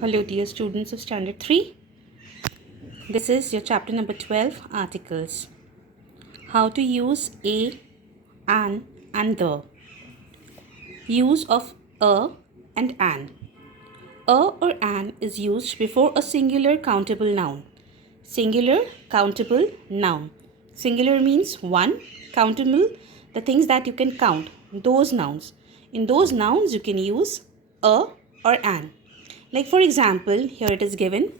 Hello dear students of Standard 3. This is your chapter number 12, Articles. How to use a, an and the. Use of a and an. A or an is used before a singular countable noun. Singular countable noun. Singular means one, countable the things that you can count, those nouns. In those nouns you can use a or an. Like for example, here it is given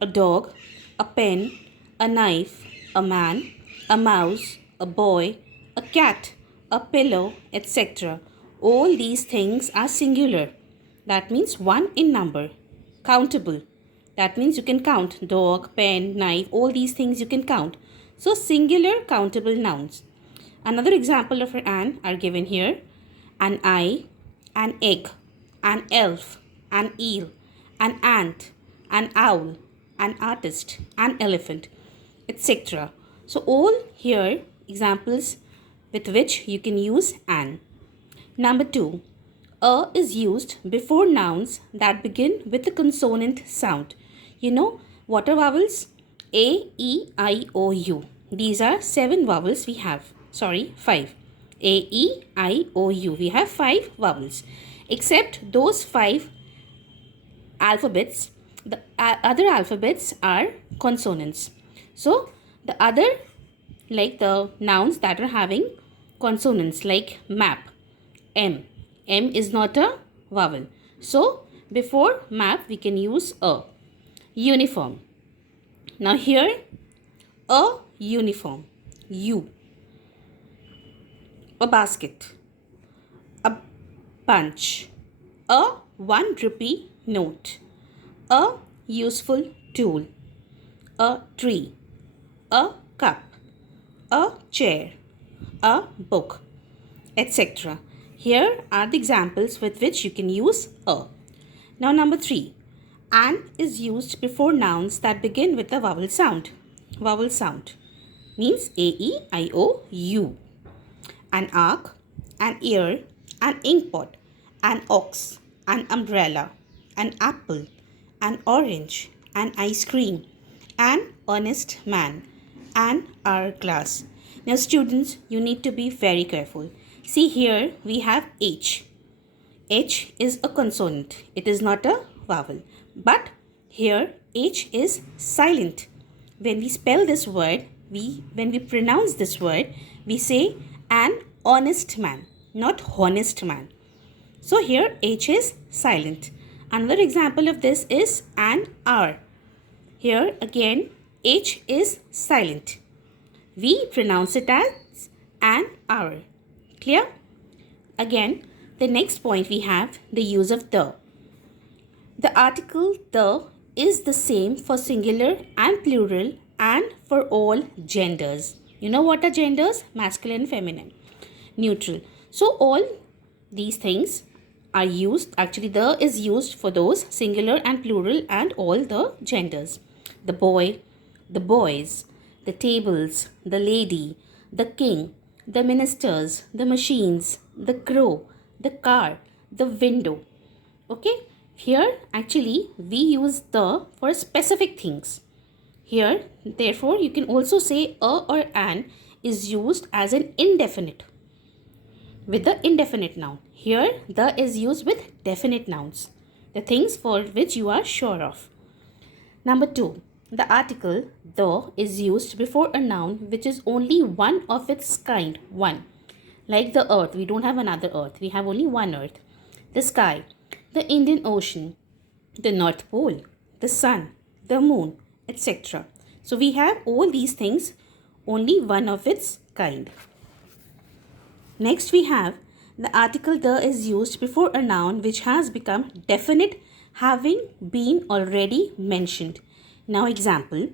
a dog, a pen, a knife, a man, a mouse, a boy, a cat, a pillow, etc. All these things are singular. That means one in number. Countable. That means you can count dog, pen, knife, all these things you can count. So singular countable nouns. Another example of an are given here. An eye, an egg, an elf, an eel, an ant, an owl, an artist, an elephant, etc. So all here examples with which you can use an. Number 2. A is used before nouns that begin with a consonant sound. You know what are vowels? A, E, I, O, U. These are 7 vowels we have. Sorry, 5. A, E, I, O, U. We have 5 vowels. Except those 5 alphabets, the other alphabets are consonants. So the other, like the nouns that are having consonants, like map, M. M is not a vowel. So before map we can use a. Uniform. Now here a uniform, U. A basket, a bunch, a 1 rupee note, a useful tool, a tree, a cup, a chair, a book, etc. Here are the examples with which you can use a. Now number 3. An is used before nouns that begin with a vowel sound. Vowel sound means A, E, I, O, U. An ark, an ear, an inkpot, an ox, an umbrella, an apple, an orange, an ice cream, an honest man, an hourglass. Now students, you need to be very careful. See here we have H. H is a consonant. It is not a vowel. But here H is silent. When we spell this word, when we pronounce this word, we say an honest man, not honest man. So here H is silent. Another example of this is an hour. Here again H is silent. We pronounce it as an hour. Clear? Again, the next point we have the use of the. The article the is the same for singular and plural and for all genders. You know what are genders? Masculine, feminine, neutral. So all these things are used, actually the is used for those singular and plural and all the genders. The boy, the boys, the tables, the lady, the king, the ministers, the machines, the crow, the car, the window. Okay, here actually we use the for specific things. Here, therefore, you can also say a or an is used as an indefinite with the indefinite noun. Here, the is used with definite nouns, the things for which you are sure of. Number 2. The article the is used before a noun which is only one of its kind, one. Like the earth, we don't have another earth, we have only one earth. The sky, the Indian Ocean, the North Pole, the sun, the moon, etc. So we have all these things, only one of its kind. Next we have the article the is used before a noun which has become definite having been already mentioned. Now example,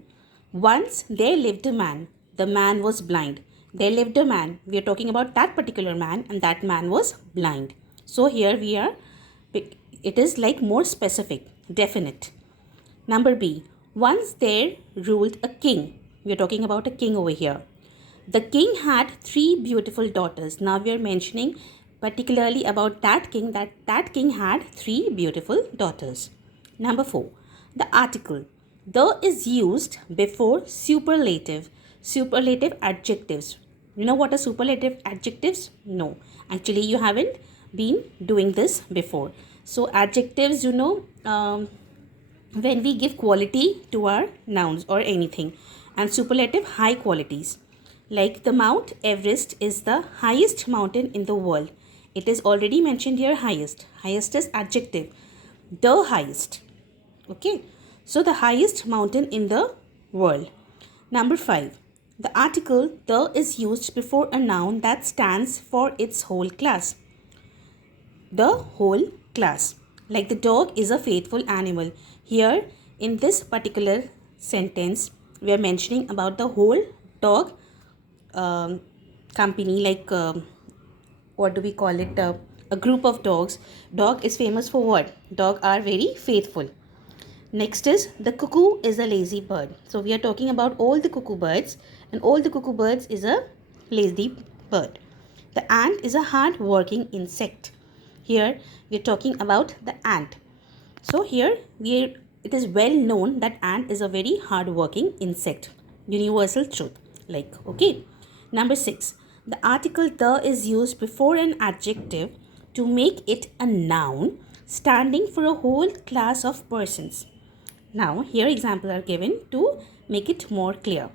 once there lived a man, the man was blind. There lived a man, we are talking about that particular man and that man was blind. So here we are, it is like more specific, definite. Number B, once there ruled a king. We are talking about a king over here. The king had 3 beautiful daughters. Now we are mentioning particularly about that king, that king had 3 beautiful daughters. Number 4. The article the is used before superlative. Superlative adjectives. You know what are superlative adjectives? No. Actually, you haven't been doing this before. So, adjectives, when we give quality to our nouns or anything, and superlative high qualities. Like the Mount Everest is the highest mountain in the world. It is already mentioned here highest. Highest is adjective. The highest. Okay. So the highest mountain in the world. Number 5. The article the is used before a noun that stands for its whole class. The whole class. Like the dog is a faithful animal. Here in this particular sentence, we are mentioning about the whole dog company, like what do we call it, a group of dogs. Dog is famous for what? Dog are very faithful. Next is the cuckoo is a lazy bird. So we are talking about all the cuckoo birds, and all the cuckoo birds is a lazy bird. The ant is a hard working insect. Here we are talking about the ant. So here it is well known that ant is a very hard working insect. Universal truth. Like, okay. Number 6. The article the is used before an adjective to make it a noun standing for a whole class of persons. Now, here examples are given to make it more clear.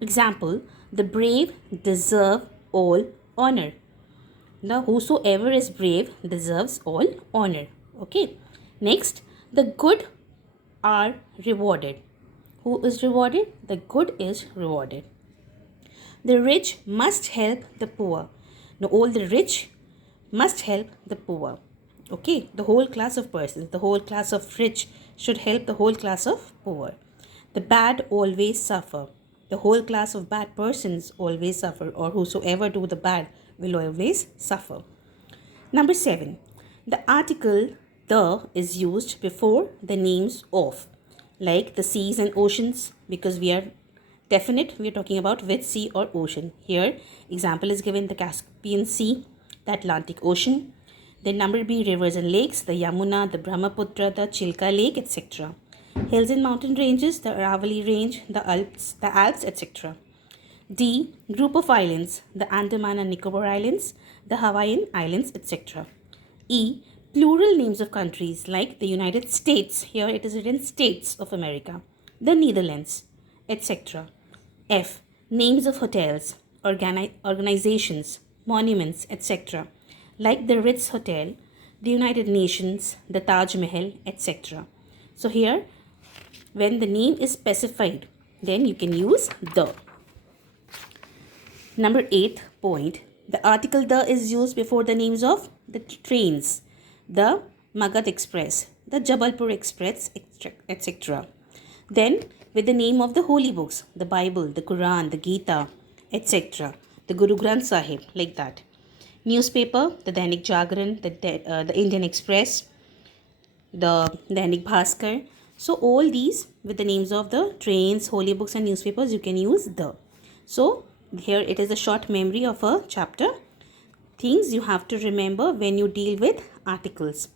Example, the brave deserve all honor. Now, whosoever is brave deserves all honor. Okay. Next, the good are rewarded. Who is rewarded? The good is rewarded. The rich must help the poor. Now, all the rich must help the poor. Okay, the whole class of persons, the whole class of rich should help the whole class of poor. The bad always suffer. The whole class of bad persons always suffer, or whosoever do the bad will always suffer. Number 7. The article the is used before the names of, like the seas and oceans, because we are definite, we are talking about which sea or ocean. Here, example is given, the Caspian Sea, the Atlantic Ocean. Then number B, rivers and lakes, the Yamuna, the Brahmaputra, the Chilka Lake, etc. Hills and mountain ranges, the Aravalli Range, the Alps, etc. D, group of islands, the Andaman and Nicobar Islands, the Hawaiian Islands, etc. E, plural names of countries like the United States, here it is written States of America, the Netherlands, etc. F, names of hotels, organizations, monuments, etc. like the Ritz Hotel, the United Nations, the Taj Mahal, etc. So here, when the name is specified, then you can use the. Number 8 point, the article the is used before the names of the trains, the Magadh Express, the Jabalpur Express, etc. Then with the name of the holy books, the Bible, the Quran, the Gita, etc. The Guru Granth Sahib, like that. Newspaper, the Dainik Jagran, the Indian Express, the Dainik Bhaskar. So all these with the names of the trains, holy books and newspapers, you can use the. So here it is a short memory of a chapter. Things you have to remember when you deal with articles.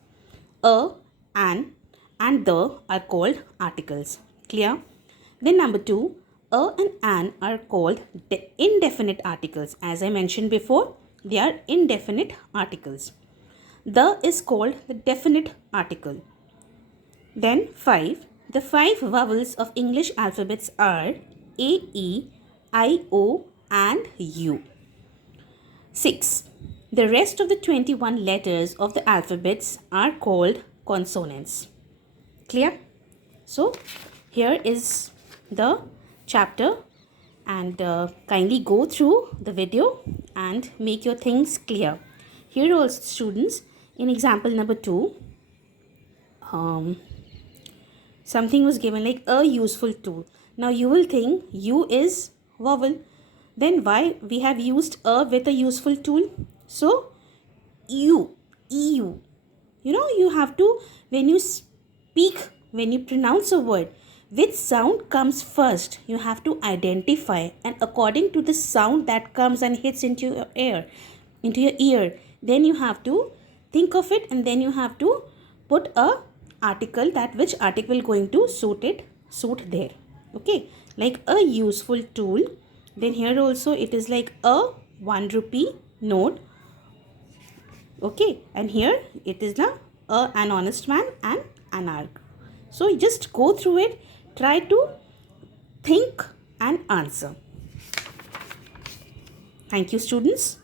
A, an and the are called articles. Clear? Then number 2, a and an are called indefinite articles. As I mentioned before, they are indefinite articles. The is called the definite article. Then 5, the 5 vowels of English alphabets are A, E, I, O and U. 6, the rest of the 21 letters of the alphabets are called consonants. Clear? So here is the chapter, and kindly go through the video and make your things clear. Here also, students, in example number 2, something was given like a useful tool. Now you will think U is vowel, then why we have used a with a useful tool? So EU, you have to, when you speak, when you pronounce a word, which sound comes first, you have to identify, and according to the sound that comes and hits into your ear, then you have to think of it, and then you have to put a article, that which article going to suit there. Okay, like a useful tool. Then here also it is like a 1 rupee note. Okay, and here it is an honest man and an ark. So just go through it, try to think and answer. Thank you, students.